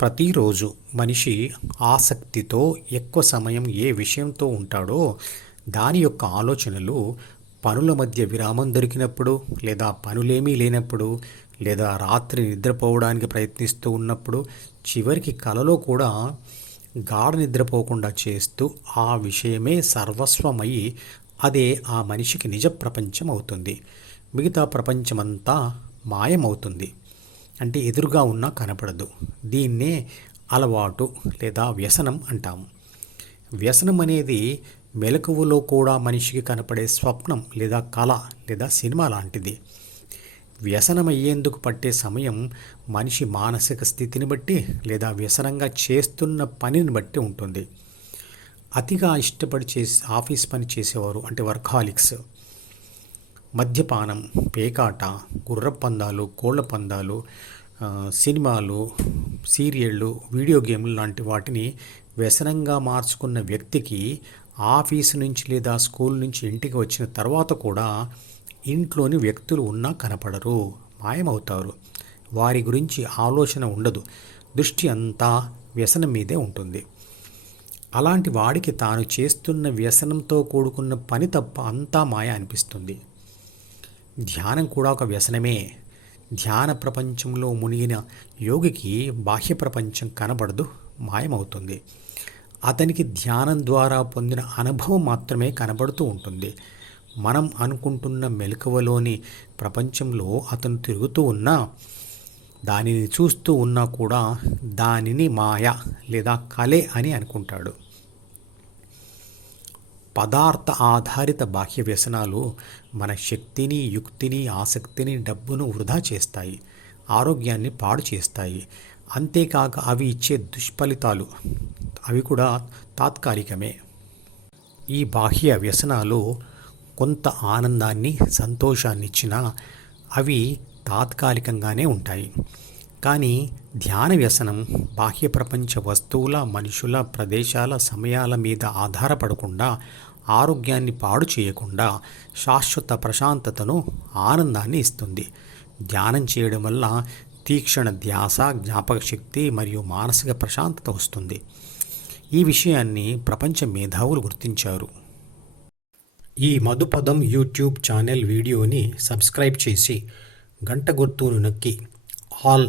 ప్రతిరోజు మనిషి ఆసక్తితో ఎక్కువ సమయం ఏ విషయంతో ఉంటాడో దాని యొక్క ఆలోచనలు పనుల మధ్య విరామం దొరికినప్పుడు లేదా పనులేమీ లేనప్పుడు లేదా రాత్రి నిద్రపోవడానికి ప్రయత్నిస్తూ ఉన్నప్పుడు చివరికి కలలో కూడా గాఢ నిద్రపోకుండా చేస్తూ ఆ విషయమే సర్వస్వమై అదే ఆ మనిషికి నిజ ప్రపంచం అవుతుంది. మిగతా ప్రపంచమంతా మాయమవుతుంది. అంటే ఎదురుగా ఉన్నా కనపడదు. దీన్నే అలవాటు లేదా వ్యసనం అంటాము. వ్యసనం అనేది మెలకువలో కూడా మనిషికి కనపడే స్వప్నం లేదా కళ లేదా సినిమా లాంటిది. వ్యసనం అయ్యేందుకు పట్టే సమయం మనిషి మానసిక స్థితిని బట్టి లేదా వ్యసనంగా చేస్తున్న పనిని బట్టి ఉంటుంది. అతిగా ఇష్టపడి చేసి ఆఫీస్ పని చేసేవారు అంటే వర్కాలిక్స్ మద్యపానం పేకాట గుర్రపందాలు కోళ్ళ పందాలు సినిమాలు సీరియళ్ళు వీడియో గేమ్లు లాంటి వాటిని వ్యసనంగా మార్చుకున్న వ్యక్తికి ఆఫీసు నుంచి లేదా స్కూల్ నుంచి ఇంటికి వచ్చిన తర్వాత కూడా ఇంట్లోని వ్యక్తులు ఉన్నా కనపడరు మాయమవుతారు. వారి గురించి ఆలోచన ఉండదు. దృష్టి అంతా వ్యసనం మీదే ఉంటుంది. అలాంటి వాడికి తాను చేస్తున్న వ్యసనంతో కూడుకున్న పని తప్ప అంతా మాయ అనిపిస్తుంది. ధ్యానం కూడా ఒక వ్యసనమే. ధ్యాన ప్రపంచంలో మునిగిన యోగికి బాహ్య ప్రపంచం కనబడదు మాయమవుతుంది. అతనికి ధ్యానం ద్వారా పొందిన అనుభవం మాత్రమే కనబడుతూ ఉంటుంది. మనం అనుకుంటున్న మెలకువలోని ప్రపంచంలో అతను తిరుగుతూ ఉన్నా దానిని చూస్తూ ఉన్నా కూడా దానిని మాయ లేదా కలే అని అనుకుంటాడు. పదార్థ ఆధారిత బాహ్య వ్యసనాలు మన శక్తిని యుక్తిని ఆసక్తిని డబ్బును వృధా చేస్తాయి ఆరోగ్యాన్ని పాడు చేస్తాయి. అంతేకాక అవి ఇచ్చే దుష్ఫలితాలు అవి కూడా తాత్కాలికమే. ఈ బాహ్య వ్యసనాలు కొంత ఆనందాన్ని సంతోషాన్ని ఇచ్చినా అవి తాత్కాలికంగానే ఉంటాయి. కానీ ధ్యాన వ్యసనం బాహ్య ప్రపంచ వస్తువుల మనుషుల ప్రదేశాల సమయాల మీద ఆధారపడకుండా ఆరోగ్యాన్ని పాడు చేయకుండా శాశ్వత ప్రశాంతతను ఆనందాన్ని ఇస్తుంది. ధ్యానం చేయడం వల్ల తీక్షణ ధ్యాస జ్ఞాపక శక్తి మరియు మానసిక ప్రశాంతత వస్తుంది. ఈ విషయాన్ని ప్రపంచ మేధావులు గుర్తించారు. ఈ మధుపదం యూట్యూబ్ ఛానల్ వీడియోని సబ్స్క్రైబ్ చేసి గంట గుర్తును నొక్కి ఆల్